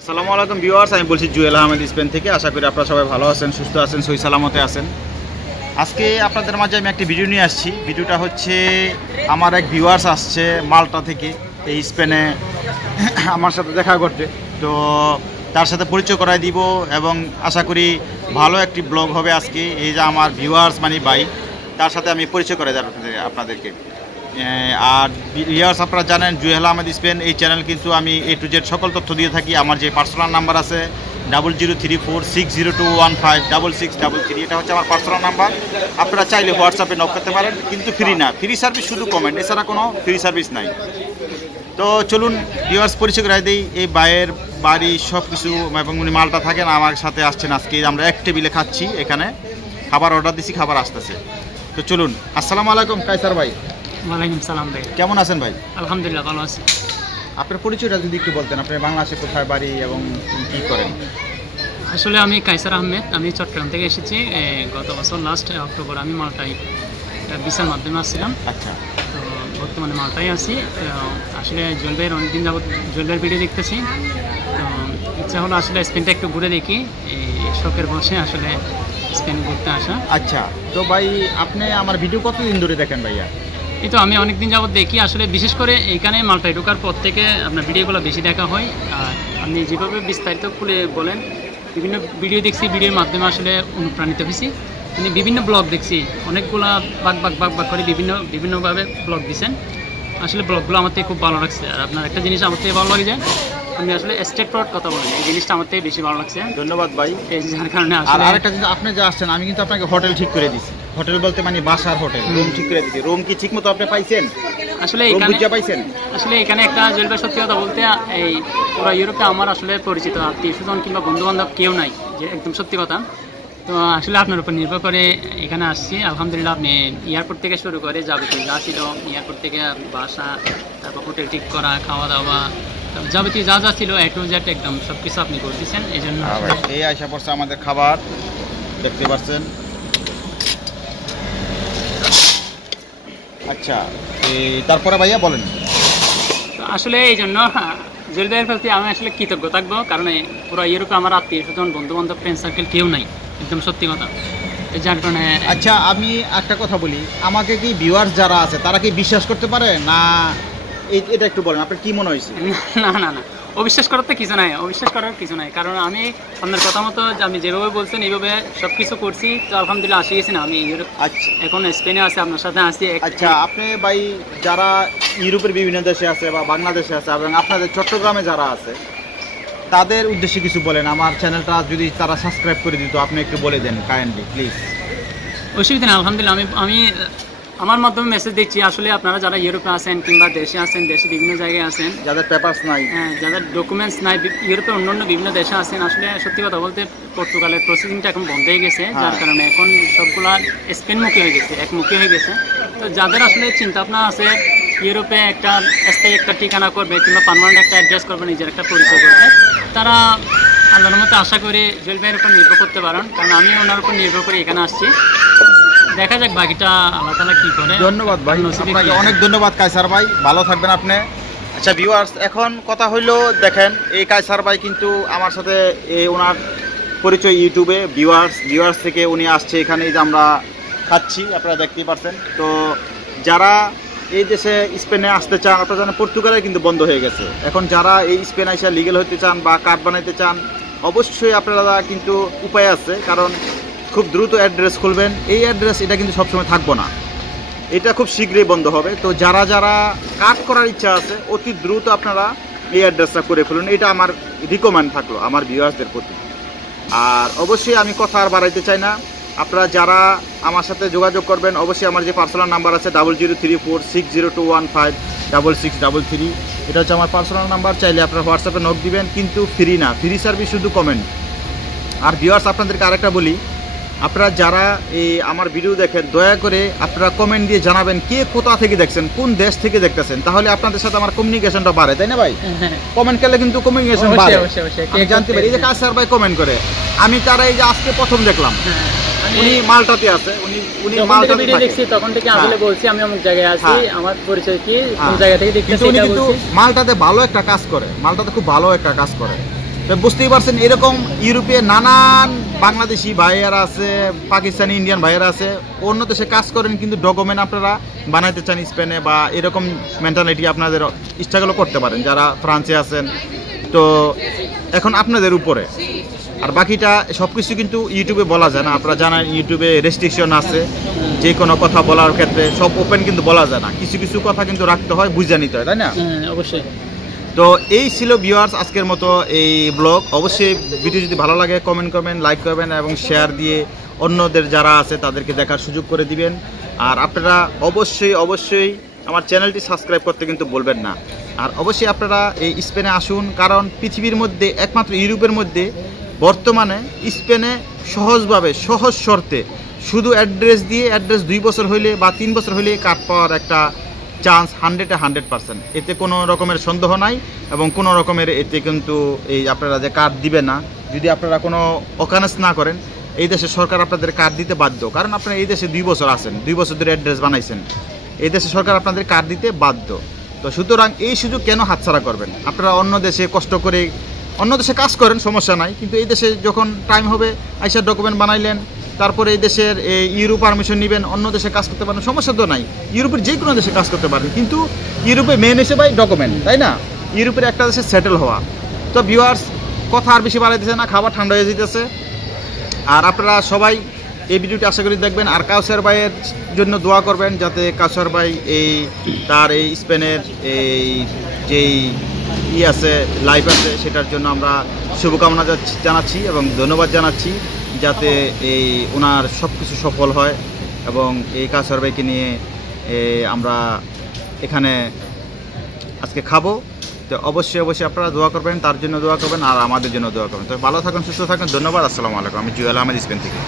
আসসালামু আলাইকুম ভিউয়ার্স, আমি বলছি জুয়েল আহমেদ স্পেন থেকে। আশা করি আপনারা সবাই ভালো আছেন, সুস্থ আছেন, সহি সালামতে আছেন। আজকে আপনাদের মাঝে আমি একটি ভিডিও নিয়ে আসছি। ভিডিওটা হচ্ছে আমার এক ভিউয়ার্স আসছে মাল্টা থেকে এই স্পেনে আমার সাথে দেখা করতে। তো তার সাথে পরিচয় করাই দিব এবং আশা করি ভালো একটি ব্লগ হবে আজকে। এই যে আমার ভিউয়ার্স মানে ভাই, তার সাথে আমি পরিচয় করাই দেব আপনাদেরকে। আর ভিউয়ার্স, আপনারা জানেন জুয়েল আহমেদ স্পেন এই চ্যানেল কিন্তু আমি A to Z সকল তথ্য দিয়ে থাকি। আমার যে পার্সোনাল নাম্বার আছে 003460215663, এটা হচ্ছে আমার পার্সোনাল নাম্বার। আপনারা চাইলে হোয়াটসঅ্যাপে নক করতে পারেন, কিন্তু ফ্রি না, ফ্রি সার্ভিস শুধু কমেন্ট, এছাড়া কোনো ফ্রি সার্ভিস নাই। তো চলুন ভিউয়ার্স পরিচয় করাই দিই। এই ভাইয়ের বাড়ি সব কিছু এবং উনি মালটা থাকেন, আমার সাথে আসছেন আজকে। আমরা এক টেবিলে খাচ্ছি, এখানে খাবার অর্ডার দিছি, খাবার আসতেছে। তো চলুন। আসসালামু আলাইকুম কায়সার ভাই। ওয়ালাইকুম সালাম ভাই। কেমন আছেন ভাই? আলহামদুলিল্লাহ ভালো আছি। আপনার পরিচয়টা যদি একটু বলতেন, আপনি বাংলাদেশে কোথায় বাড়ি এবং কী করেন? আসলে আমি কায়সার আহমেদ, আমি চট্টগ্রাম থেকে এসেছি। গত বছর লাস্ট অক্টোবর আমি মালটায় ভিসার মাধ্যমে আসছিলাম। আচ্ছা। তো বর্তমানে মালটায় আছি। আসলে জুয়েল ভাইয়ের অনেকদিন যাবত জুয়েল ভাইয়ের ভিডিও দেখতেছি। তো ইচ্ছা হলো আসলে স্পেনটা একটু ঘুরে দেখি, এই শখের বসে আসলে স্পেন ঘুরতে আসা। আচ্ছা, তো ভাই আপনি আমার ভিডিও কতদিন ধরে দেখেন ভাইয়া? এই তো আমি অনেকদিন যাবত দেখি, আসলে বিশেষ করে এখানে মালটায় ঢোকার পর থেকে আপনার ভিডিওগুলো বেশি দেখা হয়। আর আপনি যেভাবে বিস্তারিত খুলে বলেন, বিভিন্ন ভিডিও দেখছি, ভিডিওর মাধ্যমে আসলে অনুপ্রাণিত হয়েছি। মানে বিভিন্ন ব্লগ দেখছি, অনেকগুলা বাগ করে বিভিন্নভাবে ব্লগ দিচ্ছেন। আসলে ব্লগগুলো আমার থেকে খুব ভালো লাগছে। আর আপনার একটা জিনিস আমার থেকে ভালো লাগে যে আপনি আসলে স্ট্রেট ফরওয়ার্ড কথা বলেন, এই জিনিসটা আমার থেকে বেশি ভালো লাগছে। ধন্যবাদ ভাই। এই যার কারণে আর আরেকটা জিনিস, আপনি যে আসছেন আমি কিন্তু আপনাকে হোটেল ঠিক করে দিছি। হোটেল বলতে মানে বাসার হোটেল, রুম ঠিক করে দিছি। রুম কি ঠিক মতো আপনি পাইছেন? আসলে এখানে একটা জুয়েল ভাই, সত্যি কথা বলতে এই পুরো ইউরোপে আমার আসলে পরিচিত আত্মীয় স্বজন কিংবা বন্ধু বান্ধব কেউ নাই, যে একদম সত্যি কথা। তো আসলে আপনার উপর নির্ভর করে এখানে আসছি। আলহামদুলিল্লাহ, আপনি এয়ারপোর্ট থেকে শুরু করে যাবতীয় যা ছিল, এয়ারপোর্ট থেকে বাসা, তারপর হোটেল ঠিক করা, খাওয়া দাওয়া, যাবতীয় যা ছিল A to Z একদম সব কিছু আপনি করে দিচ্ছেন। এই জন্য এই আশা করছে আমাদের খাবার দেখতে পাচ্ছেন। আচ্ছা, তারপরে ভাইয়া বলেন। আসলে এই জন্য জুয়েল ভাইয়ের প্রতি আমি আসলে কৃতজ্ঞ থাকবো, কারণ পুরো ইউরোপে আমার আত্মীয় স্বজন, বন্ধু বান্ধব, ফ্রেন্ড সার্কেল কেউ নাই, একদম সত্যি কথা। যার কারণে আচ্ছা, আমি একটা কথা বলি, আমাকে কি ভিউয়ার্স যারা আছে তারা কি বিশ্বাস করতে পারে না? এটা একটু বলেন, আপনার কি মনে হয়েছে? না, অবিশ্বাস করার তো কিছু নাই, অবিশ্বাস করার কিছু নাই। কারণ আমি আপনার কথা মতো আমি যেভাবে বলছেন এইভাবে সব কিছু করছি। তো আলহামদুলিল্লাহ আসে গেছি না আমি ইউরোপ। আচ্ছা, এখন স্পেনে আছে, আপনার সাথে আসি। আচ্ছা, আপনি ভাই যারা ইউরোপের বিভিন্ন দেশে আছে বা বাংলাদেশে আছে এবং আপনাদের চট্টগ্রামে যারা আছে তাদের উদ্দেশ্যে কিছু বলেন। আমার চ্যানেলটা যদি তারা সাবস্ক্রাইব করে দিত, আপনি একটু বলে দেন কাইন্ডলি প্লিজ। অসুবিধা নেই, আলহামদুলিল্লাহ আমি আমার মাধ্যমে মেসেজ দিচ্ছি। আসলে আপনারা যারা ইউরোপে আছেন কিংবা দেশে আছেন, দেশে বিভিন্ন জায়গায় আছেন, যাদের পেপারস নাই, যাদের ডকুমেন্টস নাই, ইউরোপে অন্যান্য বিভিন্ন দেশে আছেন, আসলে সত্যি কথা বলতে পর্তুগালের প্রসেসিংটা এখন বন্ধ হয়ে গেছে। যার কারণে এখন সবগুলা স্পেনমুখী হয়ে গেছে, একমুখী হয়ে গেছে। তো যাদের আসলে চিন্তা ভাবনা আছে ইউরোপে একটা স্থায়ী একটা ঠিকানা করবে কিংবা পার্মানেন্ট একটা অ্যাড্রেস করবে, নিজের একটা পরিচয় করবে, তারা আল্লাহর মতো আশা করে জুয়েল ভাইয়ের উপর নির্ভর করতে পারেন। কারণ আমি ওনার উপর নির্ভর করে এখানে আসছি। দেখা যাক বাকিটা আল্লাহ তাআলা কি করে। ধন্যবাদ ভাই, আপনাকে অনেক ধন্যবাদ কায়সার ভাই, ভালো থাকবেন আপনি। আচ্ছা ভিউয়ার্স, এখন কথা হইলো, দেখেন এই কায়সার ভাই কিন্তু আমার সাথে ওনার পরিচয় ইউটিউবে। ভিউয়ার্স থেকে উনি আসছে এখানে, যে আমরা খাচ্ছি, আপনারা দেখতেই পাচ্ছেন। তো যারা এই দেশে স্পেনে আসতে চান, আপনারা জানেন পর্তুগালে কিন্তু বন্ধ হয়ে গেছে। এখন যারা এই স্পেনে এসে লিগেল হতে চান বা কার্ড বানাইতে চান, অবশ্যই আপনারা কিন্তু উপায় আছে। কারণ খুব দ্রুত অ্যাড্রেস খুলবেন। এই অ্যাড্রেস এটা কিন্তু সবসময় থাকবো না, এটা খুব শীঘ্রই বন্ধ হবে। তো যারা কার্ড করার ইচ্ছা আছে, অতি দ্রুত আপনারা এই অ্যাড্রেসটা করে ফেলুন। এটা আমার রিকমেন্ড থাকলো আমার ভিউয়ার্সদের প্রতি। আর অবশ্যই আমি কথা আর বাড়াইতে চাই না, আপনারা যারা আমার সাথে যোগাযোগ করবেন, অবশ্যই আমার যে পার্সোনাল নাম্বার আছে 003460215663, এটা হচ্ছে আমার পার্সোনাল নাম্বার। চাইলে আপনারা হোয়াটসঅ্যাপে নক দিবেন, কিন্তু ফ্রি না, ফ্রি সার্ভিস শুধু কমেন্ট। আর ভিউয়ার্স, আপনাদেরকে আরেকটা বলি, আপনারা যারা এই আমার ভিডিও দেখেন, দয়া করে আপনারা কমেন্ট দিয়ে জানাবেন কে কোথা থেকে দেখছেন, কোন দেশ থেকে দেখতেছেন। তাহলে আপনাদের সাথে আমার কমিউনিকেশনটা বাড়ে, তাই না ভাই? কমেন্ট করলে কিন্তু কমিউনিকেশন বাড়ে, আমি জানতে পারি। এই যে কায়সার ভাই কমেন্ট করে, আমি তারা এই যে আজকে প্রথম দেখলাম উনি মালটাতে আছে, উনি মালটাতে দেখছি, তখন থেকে আসলে বলছি আমি অমুক জায়গায় আছি, আমার পরিচয় কি, কোন জায়গা থেকে দেখতেছি। উনি কিন্তু মালটাতে ভালো একটা কাজ করে, মালটাতে খুব ভালো একটা কাজ করে। তো বুঝতেই পারছেন এরকম ইউরোপে নানান বাংলাদেশি ভাইয়েরা আছে, পাকিস্তানি ইন্ডিয়ান ভাইয়েরা আছে, অন্য দেশে কাজ করেন কিন্তু ডকুমেন্ট আপনারা বানাইতে চান স্পেনে, বা এরকম মেন্টালিটি আপনাদের স্ট্রাগলও করতে পারেন যারা ফ্রান্সে আছেন। তো এখন আপনাদের উপরে, আর বাকিটা সব কিছু কিন্তু ইউটিউবে বলা যায় না। আপনারা জানেন ইউটিউবে রেস্ট্রিকশন আছে, যে কোনো কথা বলার ক্ষেত্রে সব ওপেন কিন্তু বলা যায় না, কিছু কিছু কথা কিন্তু রাখতে হয়, বুঝে নিতে হয়, তাই না? অবশ্যই। তো এই ছিল ভিউয়ার্স আজকের মতো এই ব্লগ। অবশ্যই ভিডিও যদি ভালো লাগে কমেন্ট করবেন, লাইক করবেন এবং শেয়ার দিয়ে অন্যদের যারা আছে তাদেরকে দেখার সুযোগ করে দিবেন। আর আপনারা অবশ্যই অবশ্যই আমার চ্যানেলটি সাবস্ক্রাইব করতে কিন্তু বলবেন না। আর অবশ্যই আপনারা এই স্পেনে আসুন, কারণ পৃথিবীর মধ্যে একমাত্র ইউরোপের মধ্যে বর্তমানে স্পেনে সহজভাবে সহজ শর্তে শুধু অ্যাড্রেস দিয়ে, অ্যাড্রেস 2 বছর হইলে বা 3 বছর হইলে কার্ড পাওয়ার একটা চান্স 100%। এতে কোনো রকমের সন্দেহ নাই এবং কোনো রকমের এতে কিন্তু এই আপনারা যে কার্ড দিবে না, যদি আপনারা কোনো অকানেস না করেন, এই দেশের সরকার আপনাদের কার্ড দিতে বাধ্য। কারণ আপনারা এই দেশে 2 বছর আছেন, 2 বছর ধরে অ্যাড্রেস বানাইছেন, এই দেশে সরকার আপনাদের কার্ড দিতে বাধ্য। তো সুতরাং এই সুযোগ কেন হাতছাড়া করবেন? আপনারা অন্য দেশে কষ্ট করে অন্য দেশে কাজ করেন, সমস্যা নাই, কিন্তু এই দেশে যখন টাইম হবে আইসার ডকুমেন্ট বানাইলেন, তারপরে এই দেশের ইউরো পারমিশন নেবেন, অন্য দেশে কাজ করতে পারেন, সমস্যা তো নাই, ইউরোপের যে কোনো দেশে কাজ করতে পারেন। কিন্তু ইউরোপে মেন হিসেবে ডকুমেন্ট, তাই না? ইউরোপের একটা দেশে সেটেল হওয়া। তো ভিউয়ার্স কথা আর বেশি বাড়াইতেছে না, খাবার ঠান্ডা হয়ে যেতেছে। আর আপনারা সবাই এই ভিডিওটি আশা করি দেখবেন, আর কাউসার ভাইয়ের জন্য দোয়া করবেন যাতে কাউসার ভাই তার এই স্পেনের যেই আছে লাইফ আছে সেটার জন্য আমরা শুভকামনা জানাচ্ছি এবং ধন্যবাদ জানাচ্ছি, যাতে ওনার সব কিছু সফল হয় এবং এই কাউসার ভাইকে নিয়ে আমরা এখানে আজকে খাবো। তো অবশ্যই অবশ্যই আপনারা দোয়া করবেন, তার জন্য দোয়া করবেন আর আমাদের জন্য দোয়া করবেন। তো ভালো থাকুন, সুস্থ থাকুন, ধন্যবাদ, আসসালামু আলাইকুম। আমি জুয়েল আহমেদ স্পেন থেকে।